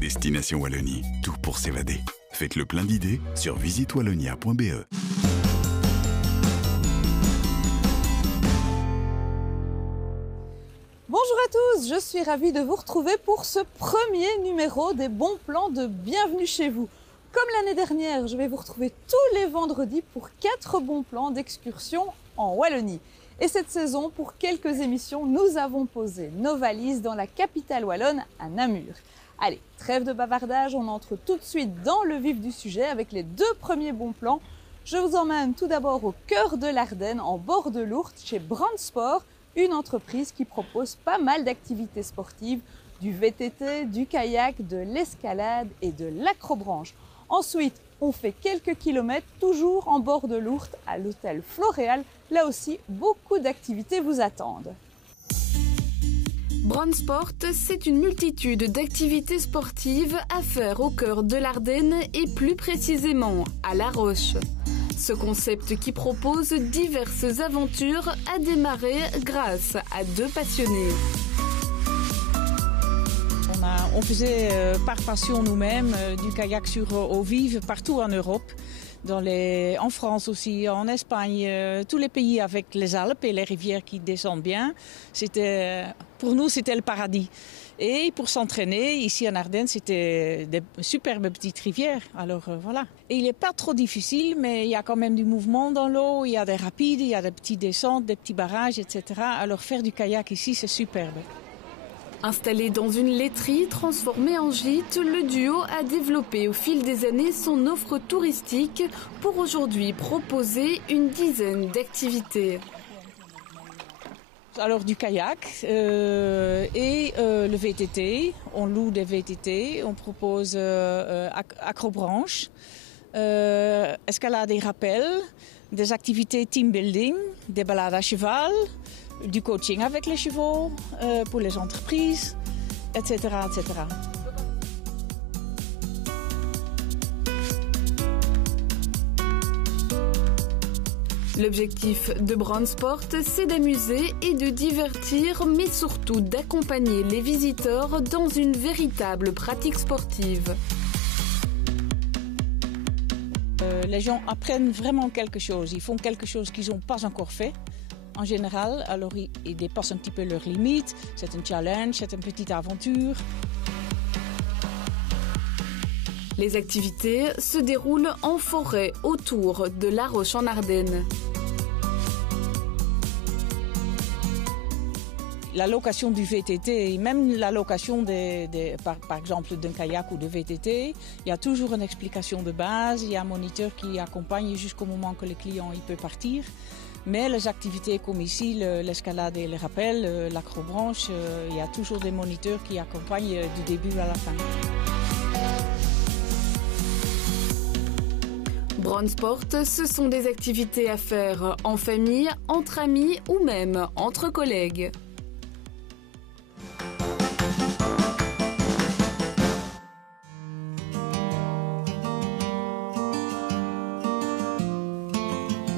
Destination Wallonie, tout pour s'évader. Faites le plein d'idées sur visitewallonia.be. Bonjour à tous, je suis ravie de vous retrouver pour ce premier numéro des bons plans de Bienvenue chez vous. Comme l'année dernière, je vais vous retrouver tous les vendredis pour 4 bons plans d'excursion en Wallonie. Et cette saison, pour quelques émissions, nous avons posé nos valises dans la capitale wallonne, à Namur. Allez, trêve de bavardage, on entre tout de suite dans le vif du sujet avec les 2 premiers bons plans. Je vous emmène tout d'abord au cœur de l'Ardenne, en bord de l'Ourthe, chez Brandsport, une entreprise qui propose pas mal d'activités sportives, du VTT, du kayak, de l'escalade et de l'acrobranche. Ensuite, on fait quelques kilomètres, toujours en bord de l'Ourthe, à l'hôtel Floréal. Là aussi, beaucoup d'activités vous attendent. Brandsport, c'est une multitude d'activités sportives à faire au cœur de l'Ardenne et plus précisément à La Roche. Ce concept qui propose diverses aventures a démarré grâce à 2 passionnés. On faisait par passion nous-mêmes du kayak sur eau vive partout en Europe, en France aussi, en Espagne, tous les pays avec les Alpes et les rivières qui descendent bien. Pour nous, c'était le paradis. Et pour s'entraîner, ici en Ardennes, c'était des superbes petites rivières. Alors voilà. Et il n'est pas trop difficile, mais il y a quand même du mouvement dans l'eau, il y a des rapides, il y a des petites descentes, des petits barrages, etc. Alors faire du kayak ici, c'est superbe. Installé dans une laiterie transformée en gîte, le duo a développé au fil des années son offre touristique pour aujourd'hui proposer une dizaine d'activités. Alors du kayak et le VTT, on loue des VTT, on propose acrobranche, escalade et rappel, des activités team building, des balades à cheval, du coaching avec les chevaux pour les entreprises, etc., etc. L'objectif de Brandsport, c'est d'amuser et de divertir, mais surtout d'accompagner les visiteurs dans une véritable pratique sportive. Les gens apprennent vraiment quelque chose, ils font quelque chose qu'ils n'ont pas encore fait. En général, alors ils dépassent un petit peu leurs limites, c'est un challenge, c'est une petite aventure. Les activités se déroulent en forêt autour de La Roche en Ardennes. La location du VTT, même la location par exemple d'un kayak ou de VTT, il y a toujours une explication de base, il y a un moniteur qui accompagne jusqu'au moment que le client peut partir. Mais les activités comme ici, l'escalade et le rappel, l'acrobranche, il y a toujours des moniteurs qui accompagnent du début à la fin. Brandsport, ce sont des activités à faire en famille, entre amis ou même entre collègues.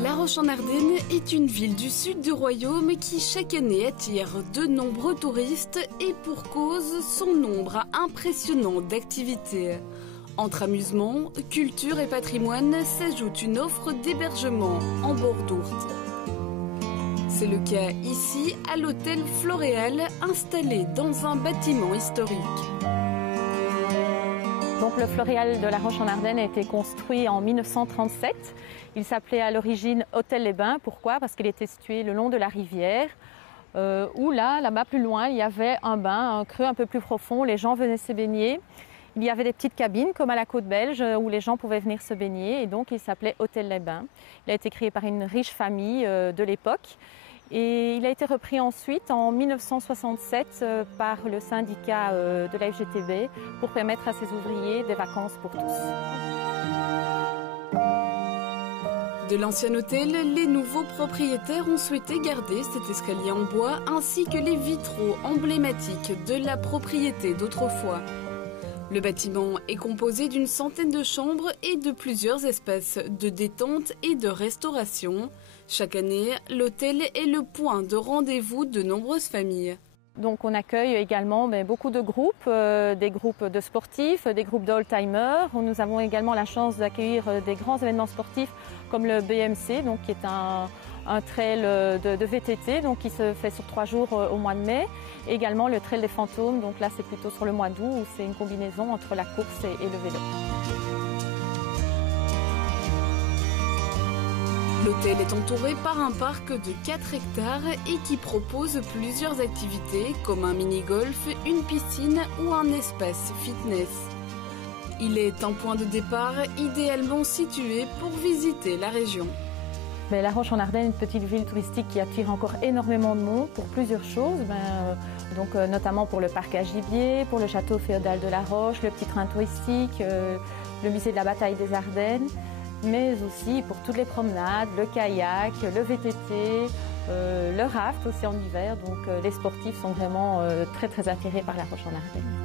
La Roche en Ardennes est une ville du sud du royaume qui chaque année attire de nombreux touristes et pour cause son nombre impressionnant d'activités. Entre amusement, culture et patrimoine s'ajoute une offre d'hébergement en bord d'Ourthe. C'est le cas ici à l'hôtel Floréal installé dans un bâtiment historique. Donc le Floréal de La Roche en Ardennes a été construit en 1937. Il s'appelait à l'origine Hôtel Les Bains. Pourquoi? Parce qu'il était situé le long de la rivière. Où là-bas plus loin, il y avait un bain, un creux un peu plus profond où les gens venaient se baigner. Il y avait des petites cabines comme à la côte belge où les gens pouvaient venir se baigner et donc il s'appelait Hôtel Les Bains. Il a été créé par une riche famille de l'époque et il a été repris ensuite en 1967 par le syndicat de la FGTB pour permettre à ses ouvriers des vacances pour tous. De l'ancien hôtel, les nouveaux propriétaires ont souhaité garder cet escalier en bois ainsi que les vitraux emblématiques de la propriété d'autrefois. Le bâtiment est composé d'une centaine de chambres et de plusieurs espaces de détente et de restauration. Chaque année, l'hôtel est le point de rendez-vous de nombreuses familles. Donc on accueille également beaucoup de groupes, des groupes de sportifs, des groupes d'old-timers. Nous avons également la chance d'accueillir des grands événements sportifs comme le BMC, donc, qui est un trail de VTT donc, qui se fait sur 3 jours au mois de mai. Et également le trail des fantômes, donc là c'est plutôt sur le mois d'août où c'est une combinaison entre la course et le vélo. L'hôtel est entouré par un parc de 4 hectares et qui propose plusieurs activités comme un mini-golf, une piscine ou un espace fitness. Il est un point de départ idéalement situé pour visiter la région. La Roche-en-Ardenne est une petite ville touristique qui attire encore énormément de monde pour plusieurs choses. Notamment pour le parc à gibier, pour le château féodal de la Roche, le petit train touristique, le musée de la bataille des Ardennes, mais aussi pour toutes les promenades, le kayak, le VTT, le raft aussi en hiver. Donc les sportifs sont vraiment très très attirés par la Roche-en-Ardenne.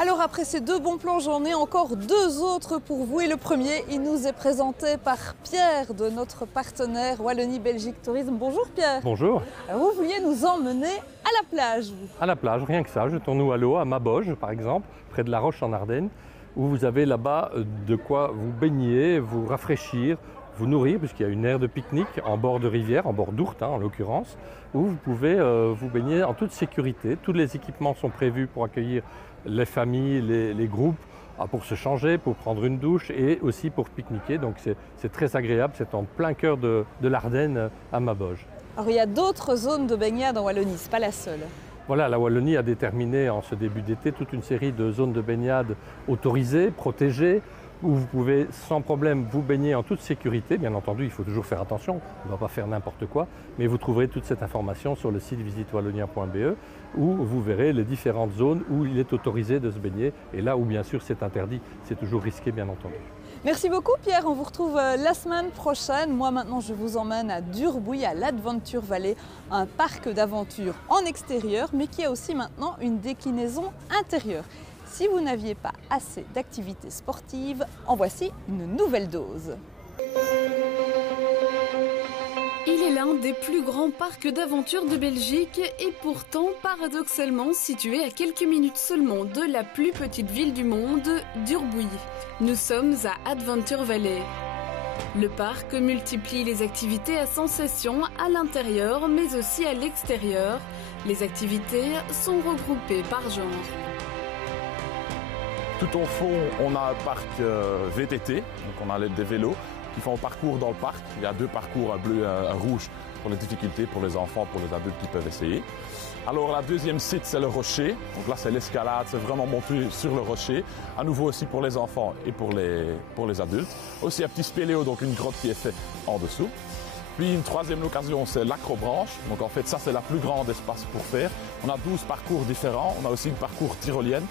Alors après ces 2 bons plans, j'en ai encore 2 autres pour vous. Et le premier, il nous est présenté par Pierre de notre partenaire Wallonie-Belgique Tourisme. Bonjour Pierre. Bonjour. Alors, vous vouliez nous emmener à la plage, vous. À la plage, rien que ça. Jetons-nous à l'eau, à Maboge par exemple, près de la Roche-en-Ardenne, où vous avez là-bas de quoi vous baigner, vous rafraîchir, vous nourrir, puisqu'il y a une aire de pique-nique en bord de rivière, en bord d'Ourthe en l'occurrence, où vous pouvez vous baigner en toute sécurité. Tous les équipements sont prévus pour accueillir les familles, les groupes, pour se changer, pour prendre une douche et aussi pour pique-niquer. Donc c'est très agréable, c'est en plein cœur de l'Ardenne à Maboge. Alors il y a d'autres zones de baignade en Wallonie, ce n'est pas la seule. Voilà, la Wallonie a déterminé en ce début d'été toute une série de zones de baignade autorisées, protégées, où vous pouvez sans problème vous baigner en toute sécurité. Bien entendu, il faut toujours faire attention, on ne va pas faire n'importe quoi, mais vous trouverez toute cette information sur le site visitewallonia.be où vous verrez les différentes zones où il est autorisé de se baigner et là où bien sûr c'est interdit, c'est toujours risqué bien entendu. Merci beaucoup Pierre, on vous retrouve la semaine prochaine. Moi maintenant je vous emmène à Durbouille, à l'Adventure Valley, un parc d'aventure en extérieur mais qui a aussi maintenant une déclinaison intérieure. Si vous n'aviez pas assez d'activités sportives, en voici une nouvelle dose. Il est l'un des plus grands parcs d'aventure de Belgique et pourtant paradoxalement situé à quelques minutes seulement de la plus petite ville du monde, Durbouille. Nous sommes à Adventure Valley. Le parc multiplie les activités à sensations à l'intérieur mais aussi à l'extérieur. Les activités sont regroupées par genre. Tout au fond, on a un parc VTT, donc on a des vélos qui font un parcours dans le parc. Il y a 2 parcours, un bleu et un rouge pour les difficultés, pour les enfants, pour les adultes qui peuvent essayer. Alors la deuxième site, c'est le rocher. Donc là, c'est l'escalade, c'est vraiment monter sur le rocher. À nouveau aussi pour les enfants et pour les adultes. Aussi un petit spéléo, donc une grotte qui est faite en dessous. Puis une troisième occasion, c'est l'acrobranche. Donc en fait, ça, c'est la plus grande espace pour faire. On a 12 parcours différents. On a aussi une parcours tyrolienne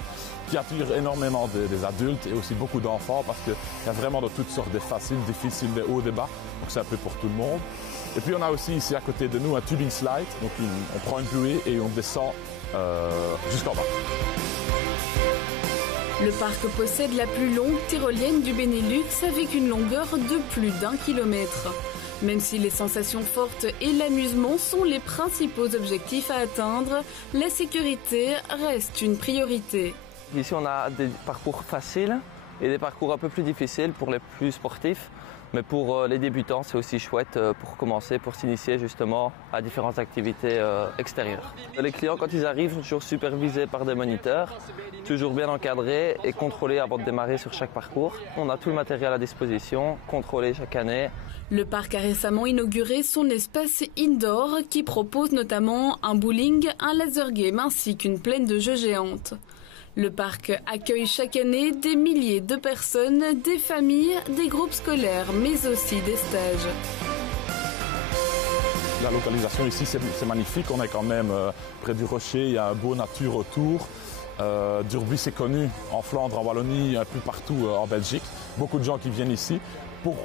qui attire énormément des adultes et aussi beaucoup d'enfants parce qu'il y a vraiment de toutes sortes, des faciles, difficiles, des hauts, des bas. Donc c'est un peu pour tout le monde. Et puis on a aussi ici à côté de nous un tubing slide. Donc on prend une bouée et on descend jusqu'en bas. Le parc possède la plus longue tyrolienne du Benelux avec une longueur de plus d'1 kilomètre. Même si les sensations fortes et l'amusement sont les principaux objectifs à atteindre, la sécurité reste une priorité. Ici, on a des parcours faciles et des parcours un peu plus difficiles pour les plus sportifs. Mais pour les débutants, c'est aussi chouette pour commencer, pour s'initier justement à différentes activités extérieures. Les clients, quand ils arrivent, sont toujours supervisés par des moniteurs, toujours bien encadrés et contrôlés avant de démarrer sur chaque parcours. On a tout le matériel à disposition, contrôlé chaque année. Le parc a récemment inauguré son espace indoor qui propose notamment un bowling, un laser game ainsi qu'une plaine de jeux géante. Le parc accueille chaque année des milliers de personnes, des familles, des groupes scolaires, mais aussi des stages. La localisation ici, c'est magnifique. On est quand même près du rocher, il y a un beau nature autour. Durbouille, c'est connu en Flandre, en Wallonie, un peu partout en Belgique. Beaucoup de gens qui viennent ici pour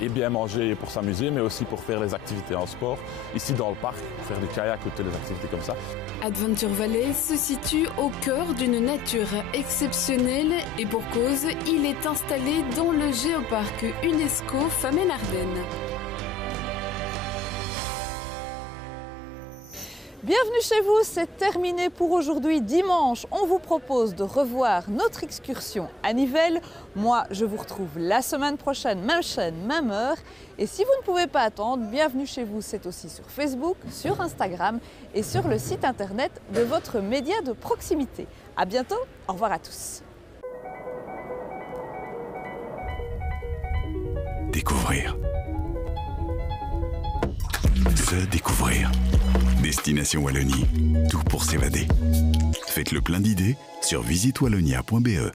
et bien manger pour s'amuser, mais aussi pour faire les activités en sport. Ici dans le parc, faire du kayak ou toutes les activités comme ça. Adventure Valley se situe au cœur d'une nature exceptionnelle et pour cause, il est installé dans le géoparc UNESCO Famenne-Ardennes. Bienvenue chez vous, c'est terminé pour aujourd'hui. Dimanche, on vous propose de revoir notre excursion à Nivelles. Moi, je vous retrouve la semaine prochaine, même chaîne, même heure. Et si vous ne pouvez pas attendre, bienvenue chez vous, c'est aussi sur Facebook, sur Instagram et sur le site internet de votre média de proximité. À bientôt, au revoir à tous. Découvrir. Se découvrir. Destination Wallonie, tout pour s'évader. Faites le plein d'idées sur visitewallonia.be.